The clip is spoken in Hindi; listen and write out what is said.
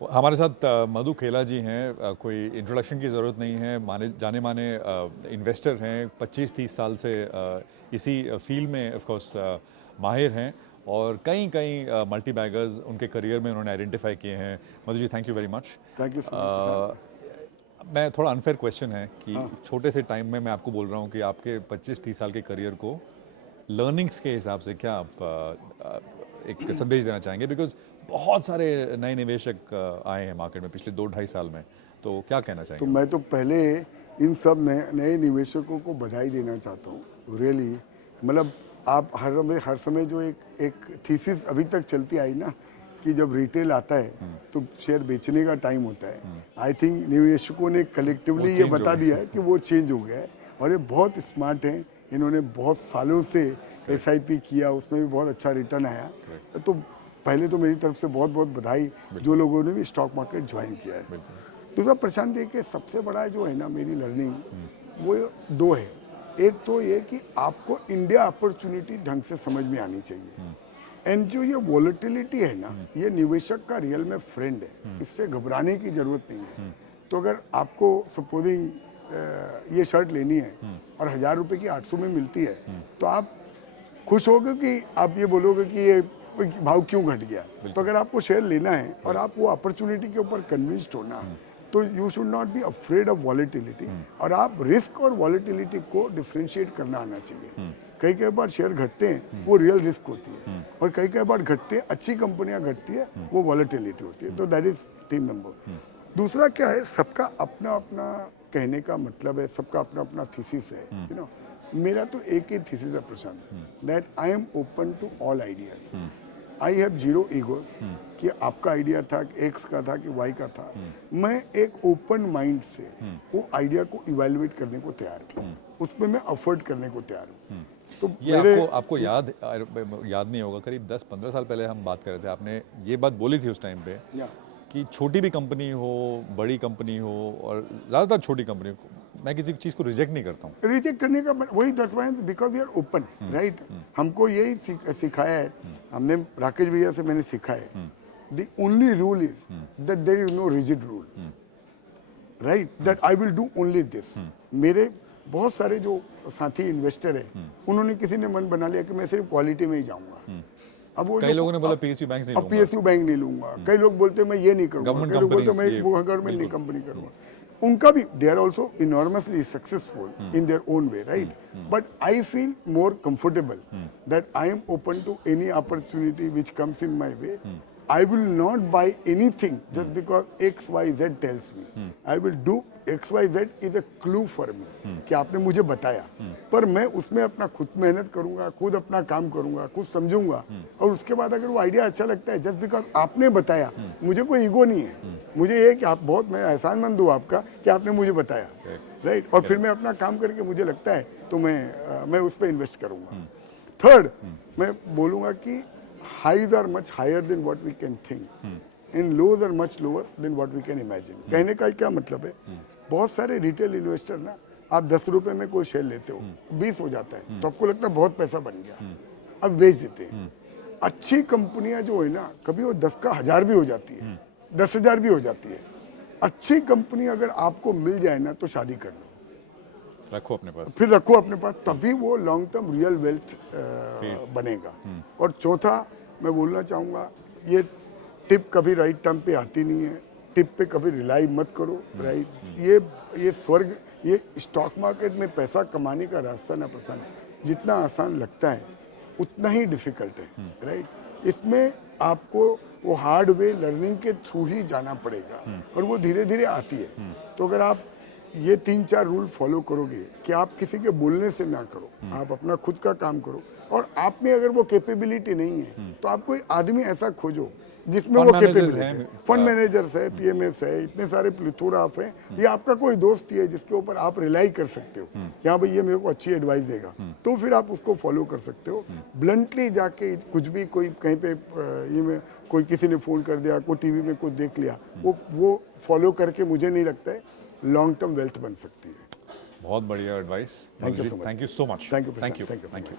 हमारे साथ मधु खेला जी हैं। कोई इंट्रोडक्शन की ज़रूरत नहीं है, माने जाने माने इन्वेस्टर हैं, 25-30 साल से इसी फील्ड में ऑफ कोर्स माहिर हैं और कई कई मल्टी बैगर्स उनके करियर में उन्होंने आइडेंटिफाई किए हैं। Madhu ji, thank you very much. Thank you so much. मैं थोड़ा अनफेयर क्वेश्चन है कि छोटे से टाइम में मैं आपको बोल रहा हूँ कि आपके 25-30 साल के करियर को लर्निंग्स के हिसाब से क्या आप एक संदेश देना चाहेंगे? बिकॉज बहुत सारे नए निवेशक आए हैं मार्केट में पिछले 2-2.5 साल में, तो क्या कहना तो चाहेंगे? मैं तो पहले इन सब नए निवेशकों को बधाई देना चाहता हूँ रियली। मतलब आप हर समय जो एक थीसिस अभी तक चलती आई ना कि जब रिटेल आता है तो शेयर बेचने का टाइम होता है। आई थिंक निवेशकों ने कलेक्टिवली ये बता दिया है कि वो चेंज हो गया है और ये बहुत स्मार्ट हैं। इन्होंने बहुत सालों से SIP किया, उसमें भी बहुत अच्छा रिटर्न आया। तो पहले तो मेरी तरफ से बहुत बहुत बधाई जो लोगों ने भी स्टॉक मार्केट ज्वाइन किया है। दूसरा प्रशांत देखिए, सबसे बड़ा जो है ना मेरी लर्निंग वो दो है। एक तो ये कि आपको इंडिया अपॉर्चुनिटी ढंग से समझ में आनी चाहिए। एंड जो ये वॉलेटिलिटी है ना, ये निवेशक का रियल में फ्रेंड है, इससे घबराने की जरूरत नहीं है। तो अगर आपको सपोजिंग ये शर्ट लेनी है और 1000 रुपये की 800 में मिलती है तो आप खुश होगे कि आप ये बोलोगे कि ये भाव क्यों घट गया? तो अगर आपको शेयर लेना है और आप वो अपॉर्चुनिटी के ऊपर कन्विंस्ड होना तो you should not be afraid of volatility. और आप रिस्क और वॉलेटिलिटी को डिफ्रेंशिएट करना आना चाहिए। कई बार शेयर घटते हैं वो रियल रिस्क होती है और कई बार घटते हैं, अच्छी कंपनियां घटती है वो वॉलेटिलिटी होती है। तो दैट इज थीम नंबर। दूसरा क्या है, सबका अपना अपना कहने का मतलब है, सबका अपना अपना थीसिस है। यू नो, मेरा तो एक ही थीसिस है Prashant, that I am open to all ideas. I have zero egos कि आपका आइडिया था, एक्स का था कि वाई का था। मैं एक ओपन माइंड से वो आइडिया को इवेलुएट करने को तैयार हूँ, उसमें मैं अफोर्ड करने को तैयार हूँ। तो ये आपको याद नहीं होगा, करीब 10-15 साल पहले हम बात कर रहे थे, आपने ये बात बोली थी उस टाइम पे कि छोटी भी कंपनी हो, बड़ी कंपनी हो और ज़्यादातर छोटी कंपनी हो, मैं किसी चीज़ को रिजेक्ट नहीं करता हूँ। रिजेक्ट करने का वही because we are open, right. हमको यही सिखाया है, हमने राकेश भैया से मैंने सीखा है। The only rule is that there is no rigid rule, right, that I will do only this. मेरे बहुत सारे जो साथी इन्वेस्टर है उन्होंने किसी ने मन बना लिया कि मैं सिर्फ क्वालिटी में ही जाऊंगा। अब वो कई लोगों ने बोला PSU बैंक नहीं लूंगा, PSU बैंक नहीं लूंगा। कई लोग बोलते मैं ये नहीं करूंगा, कई लोग बोलते मैं गवर्नमेंट नहीं कंपनी करूंगा। उनका भी they are also enormously successful in their own way, right. But I feel more comfortable that I am open to any opportunity which comes in my way. I will not buy anything just because XYZ tells me. I will do XYZ is a clue for me कि आपने मुझे बताया, पर मैं उसमें अपना खुद मेहनत करूंगा, खुद अपना काम करूंगा, खुद समझूंगा और उसके बाद अगर वो आइडिया अच्छा लगता है जस्ट बिकॉज आपने बताया, मुझे कोई ईगो नहीं है। मुझे ये कि आप बहुत, मैं एहसानमंद हूँ आपका कि आपने मुझे बताया, राइट। और फिर मैं अपना काम करके मुझे लगता है तो मैं उस पर इन्वेस्ट करूंगा। थर्ड, मैं बोलूँगा कि highs are much higher than what we can think and lows are much lower than what we can imagine। कहने का क्या मतलब है, बहुत सारे रिटेल इन्वेस्टर ना, आप 10 रुपए में कोई शेयर लेते हो, 20 हो जाता है तो आपको लगता है बहुत पैसा बन गया, अब बेच देते हैं। अच्छी कंपनियां जो है ना, कभी वो 10 का 1000 भी हो जाती है, 10,000 भी हो जाती है। अच्छी कंपनी अगर आपको मिल जाए ना तो शादी कर लो, रखो अपने पास, फिर रखो अपने पास, तभी वो लॉन्ग टर्म रियल वेल्थ बनेगा। और चौथा मैं बोलना चाहूँगा, ये टिप कभी राइट टाइम पे आती नहीं है, टिप पे कभी रिलाई मत करो, राइट। ये स्वर्ग, ये स्टॉक मार्केट में पैसा कमाने का रास्ता ना प्रशांत, जितना आसान लगता है उतना ही डिफिकल्ट है, राइट। इसमें आपको वो हार्ड वे लर्निंग के थ्रू ही जाना पड़ेगा और वो धीरे धीरे आती है। तो अगर आप ये 3-4 रूल फॉलो करोगे कि आप किसी के बोलने से ना करो, आप अपना खुद का काम करो, और आप में अगर वो कैपेबिलिटी नहीं है तो आप कोई आदमी ऐसा खोजो जिसमें वो कैपेबिलिटी है। फंड मैनेजर्स है, PMS है, इतने सारे प्लेथोरा ऑफ है, ये आपका कोई दोस्त ही है जिसके ऊपर आप रिलाई कर सकते हो कि हाँ भाई ये मेरे को अच्छी एडवाइस देगा, तो फिर आप उसको फॉलो कर सकते हो। ब्लंटली जाके कुछ भी कोई कहीं पे ये में कोई किसी ने फ़ोन कर दिया, कोई TV में कुछ देख लिया, वो फॉलो करके मुझे नहीं लगता है लॉन्ग टर्म वेल्थ बन सकती है। बहुत बढ़िया advice. Thank you so much. Thank you so much. Thank you.